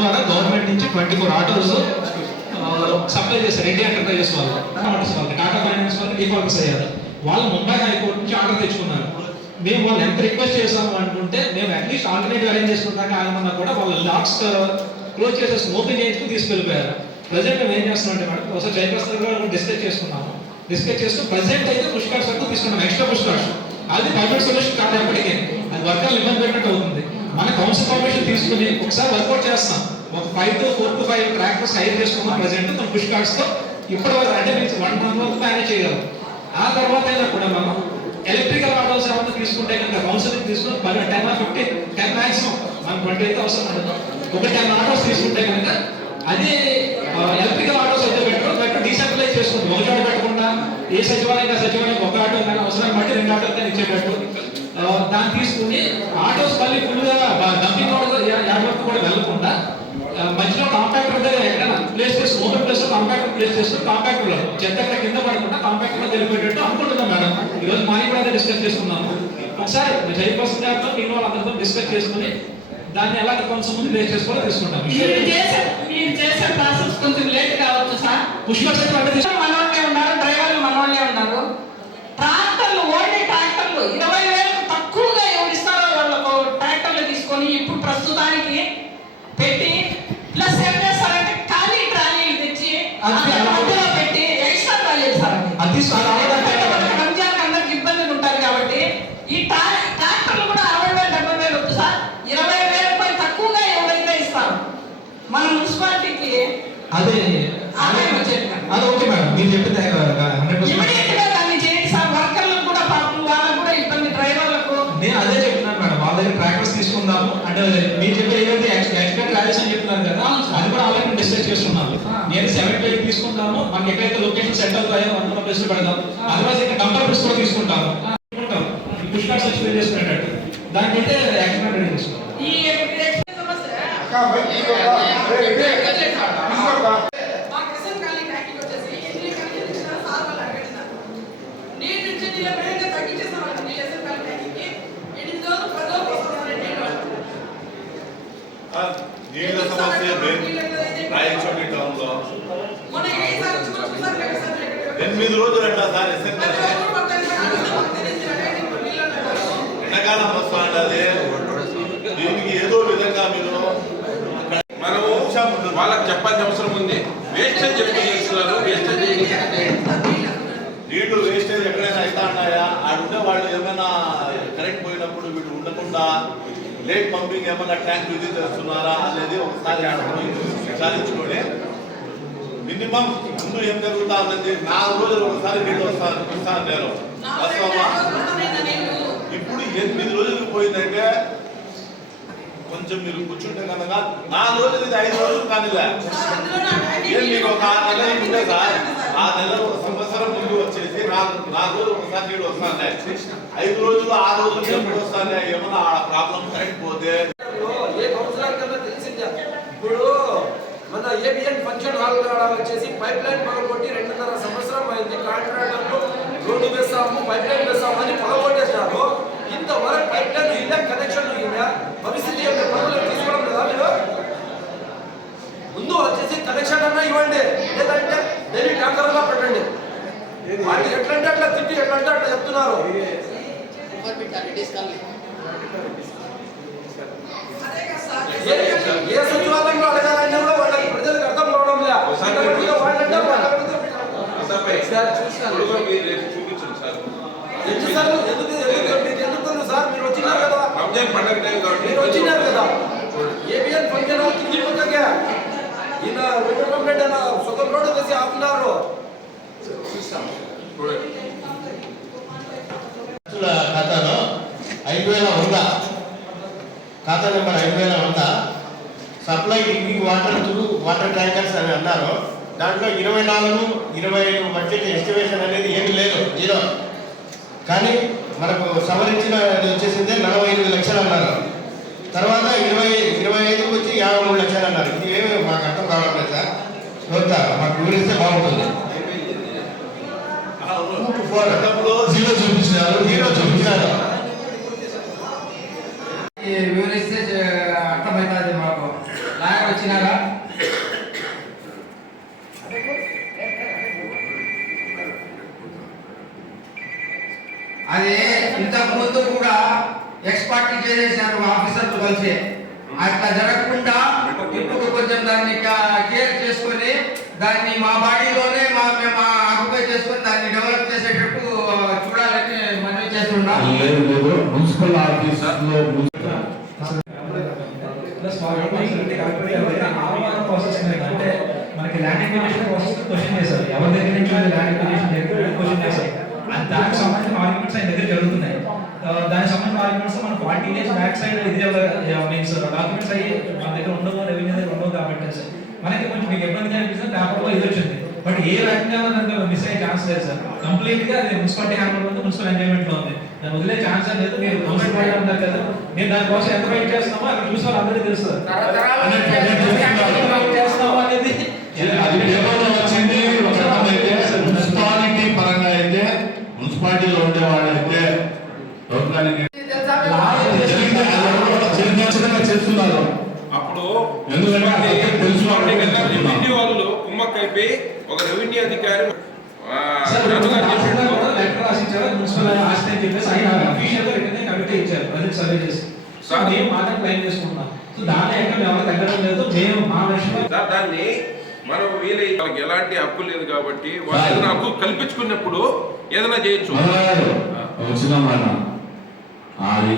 ద్వారా గవర్నమెంట్ నుంచి twenty four autos supply చేశారు ఇండియా ఎంటర్ప్రైజెస్ వాళ్ళు ఆటోస్ టాటా ఫైనాన్స్ వాళ్ళు డిఫాల్టర్స్ అయ్యారు. వాళ్ళు ముంబై హైకోర్టు నుంచి ఆర్డర్ తెచ్చుకున్నారు. మేము వాళ్ళు ఎంత రిక్వెస్ట్ చేసాము అనుకుంటే మేము అట్లీస్ట్ ఆల్టర్నేటివ్ అరేంజ్ చేసుకుంటాక ఆగమన్నా కూడా వాళ్ళ లాక్స్ క్లోజ్ చేసేసి ఓపెన్ చేయించుకుని తీసుకెళ్ళిపోయారు. ప్రజెంట్ మేము ఏం చేస్తున్నాం అంటే మేడం ఒకసారి జయప్రసాద్ గారు డిస్కస్ చేసుకున్నాము. డిస్కస్ చేస్తూ ప్రజెంట్ అయితే పుష్ కార్డ్స్ వరకు తీసుకున్నాం ఎక్స్ట్రా పుష్ కార్డ్స్ అది పర్మనెంట్ సొల్యూషన్ కాదు ఎప్పటికీ అది వర్కర్లు ఇబ్బంది పెట్టినట్టు అవుతుంది. మన కౌన్సిల్ పర్మిషన్ తీసుకుని ఒకసారి వర్కౌట్ చేస్తాం. ఒక five two four two five tractors hire చేసుకున్నాం ప్రజెంట్ తన పుష్ కార్డ్స్తో ఇప్పటి వరకు అంటే మీకు వన్ మంత్ వరకు మేనేజ్ చేయగలం. ఆ తర్వాత అయినా కూడా మనం ఎలక్ట్రికల్ ఆటోస్ ఏమైనా తీసుకుంటే కనుక కౌన్సిలింగ్ తీసుకుని పది ten or fifteen ten maximum మనం ట్వంటీ అయితే అవసరం ఉండదు ఒక టెన్ ఆటోస్ తీసుకుంటే కనుక అది ఎలక్ట్రికల్ ఆటోస్ అయితే పెట్టరు బట్ డీసెంట్రలైజ్ చేసుకుంటుంది ఒక చోట పెట్టకుండా ఏ సచివాలయం సచివాలయం ఒక ఆటో కానీ అవసరం బట్టి రెండు ఆటోలు ఇచ్చేటట్టు. దాన్ని తీసుకుని ఆటోస్ మళ్ళీ ఫుల్గా డంపింగ్ వరకు కూడా వెళ్ళకుండా మధ్యలో కాంపాక్టర్ దగ్గర ఎక్కడైనా ప్లేస్ చేసి ఓపెన్ ప్లేస్లో కాంపాక్టర్ ప్లేస్ చేస్తూ కాంపాక్టర్లో చెత్త ఎక్కడ కింద పడకుండా కాంపాక్టర్లో తెలిపేటట్టు అనుకుంటున్నాం మేడం. ఈ రోజు మార్నింగ్ కూడా డిస్కస్ చేసుకున్నాము ఒకసారి జయప్రసన్ గారితో మిగిలిన వాళ్ళందరితో డిస్కస్ చేసుకుని దాన్ని ఎలా కొంచెం ముందు ప్లేస్ చేసుకోవాలో తీసుకుంటాం మీరు చేసే మీరు చేసే ప్రాసెస్ కొంచెం లేట్ కావచ్చు సార్. పుష్కర్ అదే. అదే. చెప్పాను. అది. Okay madam. మీరు చెప్పింది హండ్రెడ్ నేను అదే చెప్తున్నాను మేడం. వాళ్ళ దగ్గర ట్రాక్టర్స్ తీసుకుందాము. అంటే మీరు చెప్పే ఏదైతే ఎక్స్పెక్ట్ ట్రావెల్స్ అని చెప్తున్నారు కదా. అది కూడా ఆల్రెడీ డిస్కస్ చేస్తున్నాను. ఆ. నేను సెవెన్ ఎయిట్ తీసుకుంటాము. మనకి ఎక్కడైతే లొకేషన్ సెట్ అవుతాయో అనుకున్న ప్లేస్ పెడదాం. అదర్వైజ్ ఇంకా డంపర్ ప్లేస్ కూడా తీసుకుంటాము తీసుకుంటాం. ఈ పుష్ కార్డ్స్ ఎక్స్ప్లెయిన్ చేసుకునేటట్టు దానికైతే యాక్షన్ రెడీ చేసుకుంటాం ఈ ఎక్స్ప్రెస్ సమస్య మా కిషన్ కాలనీ ట్యాంకింగ్ వచ్చేసి ఎన్ని కమిటీలు ఇచ్చినా సార్ వాళ్ళు అడగడుతున్నారు. నీళ్ళు ఇచ్చి నీళ్ళ వేడిగా తగ్గించేస్తాం వాళ్ళకి నీళ్ళు కిషన్ కాలనీ ట్యాంకింగ్కి. ఎనిమిది రోజులు, పది రోజులు వస్తున్నారు నీళ్ళు వాళ్ళు. నీళ్ళ సమస్య మెయిన్ రాయచోటి టౌన్లో మొన్న ఈసారి వచ్చి చూసారు కదా సార్ ఇక్కడ. ఎనిమిది రోజులు అంట సార్ ప్రతి ఎస్ఎంఎస్ ఒక్కరు పడతారు సార్. అందులో మాకు తెలియదు ఇరవై ఐదు ఎండాకాలం వస్తా ఉంటది దీనికి ఏదో విధంగా మీరు మనము వాళ్ళకి చెప్పాల్సిన అవసరం ఉంది వేస్టేజ్ చెప్పి చేస్తున్నారు వేస్టేజ్ నీళ్ళు వేస్టేజ్ ఎక్కడైనా అవుతా ఉన్నాయా ఆడుండే వాళ్ళు ఏమైనా కరెంట్ పోయినప్పుడు వీళ్ళు ఉండకుండా లేట్ పంపింగ్ ఏమైనా ట్యాంక్ విధి చేస్తున్నారా అనేది ఒకసారి ఆడ పోయి విచారించుకొని మినిమం ముందు ఏం జరుగుతా నాలుగు రోజులు ఒకసారి నీళ్ళు వస్తాను వస్తాను నేను ఇప్పుడు ఎనిమిది రోజులకు పోయిందంటే కొంచెం మీరు కూర్చుంటే కనుక నాలుగు రోజులు ఇది ఐదు రోజులు కానిలే. ఏం మీకు ఒక ఆరు నెలలు ఉంటే సార్? ఆ నెల ఒక సంవత్సరం ముందు వచ్చేసి నాలుగు నాలుగు రోజులు ఒకసారి నీళ్ళు వస్తాను. ఐదు రోజులు ఆ రోజులు ఎప్పుడు వస్తాయి ఏమన్నా ఆ ప్రాబ్లం కరెక్ట్ పోతే ఏ కౌన్సిలర్ కన్నా తెలిసిందే ఇప్పుడు మన ఏబిఎన్ ఫంక్షన్ హాల్ కాడ వచ్చేసి పైప్ లైన్ పగలగొట్టి రెండున్నర సంవత్సరం అయింది. కాంట్రాక్టర్లు రోడ్డు వేస్తాము పైప్ లైన్ వేస్తాము అని పగలగొట్టేస్తారు. ఇంతవరకు పైప్ లైన్ ఇలా కనెక్షన్ ఇలా పరిస్థితి ఏమి పనులు తీసుకోవడం లేదా మీరు? ముందు వచ్చేసి కనెక్షన్ అన్నా ఇవ్వండి. లేదంటే డైలీ ట్యాంకర్గా పెట్టండి. వాళ్ళు ఎట్లంటే అట్లా తిట్టి ఎట్లంటే అట్లా చెప్తున్నారు. ఏ ఏ సచివాలయంలో అడగాలన్నా కూడా వాళ్ళకి ప్రజలకు అర్థం కావడం లేదు వాళ్ళంటే వాళ్ళంటే కొడుకు మీరు రేపు చూపించండి సార్. ఎందుకు సార్ ఎందుకు ఎందుకు మీకు ఎందుకు తెలుసు సార్? మీరు వచ్చినారు కదా. రంజాన్ పండగ టైం మీరు వచ్చినారు కదా. ఏబిఎన్ ఫంక్షన్ హాల్ కింది పక్కకే ఈయన వెంకటరామరెడ్డి అన్న సొంతం రోడ్డు వేసి ఆపున్నారు చూడండి రైతుల ఖాతాలో ఐదు వేల వంద ఖాతా నెంబర్ ఐదు వేల వంద supply drinking water through water tankers అని అన్నారు. దాంట్లో ఇరవై నాలుగు ఇరవై ఐదు బడ్జెట్ ఎస్టిమేషన్ అనేది ఏమీ లేదు జీరో. కానీ మనకు సవరించిన వచ్చేసిందే నలభై ఎనిమిది లక్షలు అన్నారు. తర్వాత ఇరవై ఇరవై ఐదుకి వచ్చి యాభై మూడు లక్షలు అన్నారు. ఇది ఏమి మాకు అర్థం కావట్లేదు సార్. చూద్దా మాకు వివరిస్తే బాగుంటుంది. జీరో చూపించినారు జీరో చూపించినారు వివరిస్తే చే- అర్థమవుతుంది మాకు లాయర్ వచ్చినారా అది ఇంతకు ముందు కూడా ఎక్స్పర్ట్ చేసేసారు ఆఫీసర్లు కలిసి. అట్లా జరగకుండా ఇప్పుడు కొంచెం దాన్ని కేర్ చేసుకొని దాన్ని మా బాడీలోనే మా మేము ఆక్యుపై చేసుకొని దాన్ని డెవలప్ చేసేటట్టు చూడాలని మనవి చేస్తున్నాం. లేదు లేదు. మున్సిపల్ అంటే మనకి ల్యాండ్ ఎక్విజిషన్ ప్రాసెస్ క్వశ్చన్ చేశారు ఎవరి దగ్గర నుంచి ల్యాండ్ ఎక్విజిషన్ దగ్గర క్వశ్చన్ చేశారు అండ్ దానికి సంబంధించిన ఆర్గ్యుమెంట్స్ ఆయన దగ్గర జరుగుతున్నాయి. దానికి సంబంధించిన ఆర్గ్యుమెంట్స్ మన ఫార్టీ డేస్ బ్యాక్ సైడ్ ఇది మీన్స్ డాక్యుమెంట్స్ అయ్యి మన దగ్గర ఉండవు రెవెన్యూ దగ్గర ఉండవు కాబట్టి సార్ మనకి కొంచెం మీకు ఇబ్బందిగా అనిపిస్తుంది పేపర్లో ఇది వచ్చింది. బట్ ఏ రకంగా దాంట్లో మిస్ అయ్యే ఛాన్స్ లేదు సార్ కంప్లీట్గా అది మున్సిపాలిటీ హ్యాండ్ ఉంది మున్సిపల్ ఎంజాయ్మెంట్లో ఉంది. దాన్ని వదిలే ఛాన్స్ లేదు. మీరు కౌన్సిల్ బాడీ ఉన్నారు కదా. నేను దానికోసం ఎంత వెయిట్ చేస్తున్నామో అక్కడ చూసిన అందరికీ తెలుసు అనేది. వచ్చింది? మున్సిపాలిటీ పరంగా అయితే మున్సిపాలిటీలో ఉండే చేస్తున్నారు. అప్పుడు ఎందుకంటే తెలుసు రెవెన్యూ వాళ్ళు. కుమ్మక్కైపోయి ఒక రెవెన్యూ అధికారి దాన్ని మనం వీలై వాళ్ళకి ఎలాంటి హక్కు లేదు కాబట్టి వాళ్ళు హక్కు కల్పించుకున్నప్పుడు ఏదైనా చేయొచ్చు మనగారు వచ్చిన మాట అది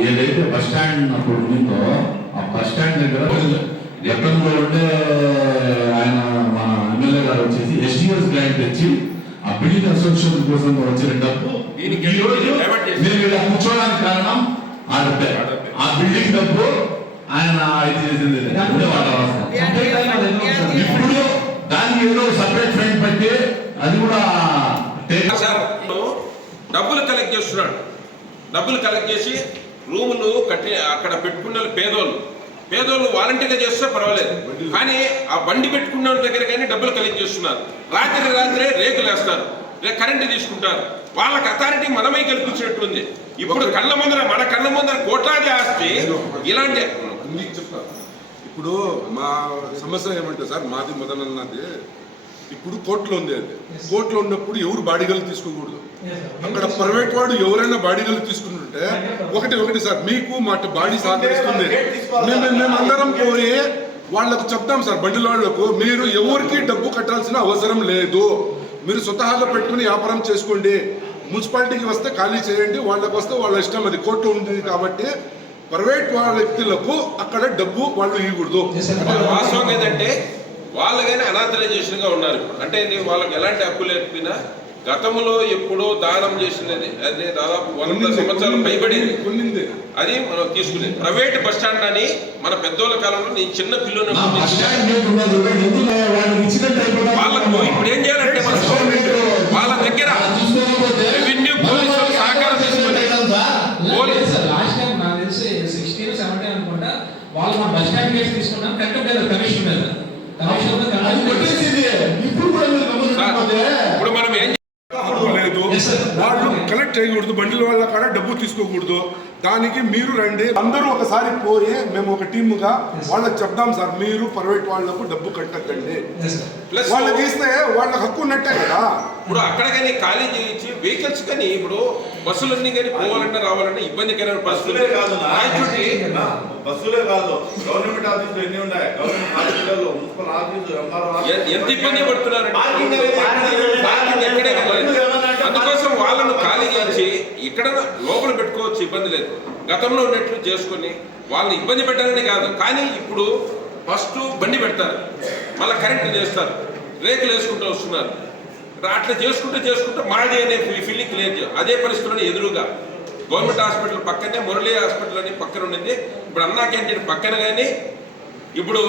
ఏదైతే బస్ స్టాండ్ అప్పుడు ఉందో ఆ బస్ స్టాండ్ దగ్గర గతంలో ఉండే ఆయన మన ఎమ్మెల్యే గారు వచ్చేసి ఎస్టీఎస్ గ్రాంట్ తెచ్చి ఆ బిల్డింగ్ అసోసియేషన్ కోసం వచ్చిన డబ్బు మీరు ఇలా కూర్చోడానికి కారణం ఆ డబ్బే. ఆ బిల్డింగ్ డబ్బు ఆయన ఇది చేసింది. ఇప్పుడు దానికి ఏదో సపరేట్ ఫ్రెండ్ పెట్టి అది కూడా డబ్బులు కలెక్ట్ చేస్తున్నాడు. డబ్బులు కలెక్ట్ చేసి రూములు కట్టి అక్కడ పెట్టుకున్న వాళ్ళు పేదోళ్ళు. పేదోళ్ళు వాలంటీర్గా చేస్తే పర్వాలేదు. కానీ ఆ బండి పెట్టుకున్న వాళ్ళ దగ్గర కానీ డబ్బులు కలెక్ట్ చేస్తున్నారు. రాత్రి రాత్రే రేకులు వేస్తారు. కరెంటు తీసుకుంటారు. వాళ్ళకి అథారిటీ మనమే కల్పించినట్టుంది. ఇప్పుడు కళ్ళ ముందర మన కళ్ళ ముందర కోట్లాది ఆస్తి ఇలాంటి మీకు ఇప్పుడు మా సమస్య ఏమంటే సార్ మాది మొదలన్నది ఇప్పుడు కోర్టులో ఉంది అది. కోర్టులో ఉన్నప్పుడు ఎవరు బాడీగలు తీసుకోకూడదు. అక్కడ ప్రైవేట్ వాడు ఎవరైనా బాడీగలు తీసుకుంటుంటే ఒకటి ఒకటి సార్ మీకు మా బాడీ సహకరిస్తుంది. మేము మేము అందరం పోయి వాళ్ళకు చెప్తాం సార్ బండిల వాళ్ళకు మీరు ఎవరికి డబ్బు కట్టాల్సిన అవసరం లేదు. మీరు స్వతహాగా పెట్టుకుని వ్యాపారం చేసుకోండి. మున్సిపాలిటీకి వస్తే ఖాళీ చేయండి వాళ్ళకి వస్తే వాళ్ళ ఇష్టం అది. కోర్టు ఉంది కాబట్టి ప్రైవేట్ వాళ్ళ వ్యక్తులకు అక్కడ డబ్బు వాళ్ళు ఇవ్వకూడదు. వాస్తవం ఏంటంటే వాళ్ళు కానీ అనాథరైజేషన్గా ఉన్నారు. అంటే ఏంది, వాళ్ళకి ఎలాంటి హక్కు లేకపోయినా గతంలో ఎప్పుడో దానం చేసినది. అదే దాదాపు వంద సంవత్సరాలు పైబడింది. అది మనం తీసుకునేది. ప్రైవేట్ బస్ స్టాండ్ అని మన పెద్దోళ్ళ కాలంలో నేను చిన్న ఎందుకు వాళ్ళకి ఇప్పుడు ఏం చేయాలంటే మన వాళ్ళ దగ్గర రెవెన్యూ పోలీసులు సహకారం తీసుకొని వాళ్ళు మా బస్ స్టాండ్ కేసు తీసుకున్నాం కరెక్ట్ కమిషన్ మీద ఇప్పుడు మనం ఏం. వాళ్ళు కలెక్ట్ చేయకూడదు బండిల వాళ్ళ కాడ డబ్బు తీసుకోకూడదు దానికి మీరు రండి. అందరూ ఒకసారి పోయి మేము ఒక టీముగా వాళ్ళకి చెప్దాం సార్. మీరు ప్రైవేట్ వాళ్ళకు డబ్బు. ప్లస్ వాళ్ళకి ఇస్తే వాళ్ళకి హక్కు ఉన్నట్టే కదా. ఇప్పుడు అక్కడ కానీ ఖాళీ చేయించి వెహికల్స్ కానీ ఇప్పుడు బస్సులన్నీ కానీ పోవాలన్నా రావాలన్నా ఇబ్బందికరమైన పరిస్థితులు బస్సులే కాదు బస్సులే కాదు. గవర్నమెంట్ ఆఫీసులు ఎన్ని ఉన్నాయి? గవర్నమెంట్ హాస్పిటల్లో మున్సిపల్ ఆఫీసు ఎంత ఇబ్బంది పడుతున్నారంటే వాళ్ళను ఖాళీ చేయించి ఇక్కడ లోపల పెట్టుకోవచ్చు ఇబ్బంది లేదు. గతంలో ఉన్నట్లు చేసుకొని వాళ్ళని ఇబ్బంది పెట్టాలని కాదు. కానీ ఇప్పుడు ఫస్ట్ బండి పెడతారు. మళ్ళీ కరెంట్ చేస్తారు. రేకులు వేసుకుంటూ వస్తున్నారు. అట్లా చేసుకుంటూ చేసుకుంటూ మాది అనే ఫీలింగ్ క్లియర్ చేయాలి. అదే పరిస్థితుల్లో ఎదురుగా గవర్నమెంట్ హాస్పిటల్ పక్కనే మురళీ హాస్పిటల్ అని పక్కన ఉండింది. ఇప్పుడు అన్నా క్యాంటీన్ పక్కన కానీ ఇప్పుడు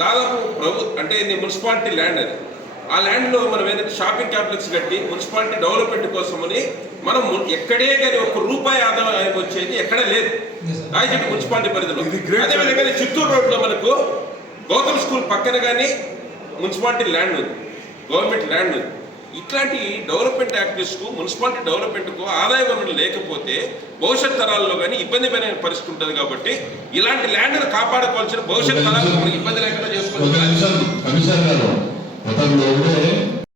దాదాపు ప్రభు అంటే ఇది మున్సిపాలిటీ ల్యాండ్ అది. ఆ ల్యాండ్లో మనం ఏదైతే షాపింగ్ కాంప్లెక్స్ కట్టి మున్సిపాలిటీ డెవలప్మెంట్ కోసమని మనం ఎక్కడే కానీ ఒక రూపాయి ఆదాయం వచ్చేది ఎక్కడ లేదు. రాయచోటి మున్సిపాలిటీ పరిధిలో ఇది great, అదే sir. విధంగా చిత్తూరు రోడ్లో మనకు గౌతమ్ స్కూల్ పక్కన కానీ మున్సిపాలిటీ ల్యాండ్ ఉంది గవర్నమెంట్ ల్యాండ్ ఉంది ఇట్లాంటి డెవలప్మెంట్ యాక్టివిటీస్కు మున్సిపాలిటీ డెవలప్మెంట్కు ఆదాయ వనరులు లేకపోతే భవిష్యత్ తరాల్లో కానీ ఇబ్బంది పడే పరిస్థితి ఉంటుంది కాబట్టి ఇలాంటి ల్యాండ్ను కాపాడుకోవాల్సిన భవిష్యత్ తరాలకు మనకి ఇబ్బంది లేకుండా ఒక చేసుకోవాలి నిమిషం కమిషనర్ గారు గతంలో ఉండే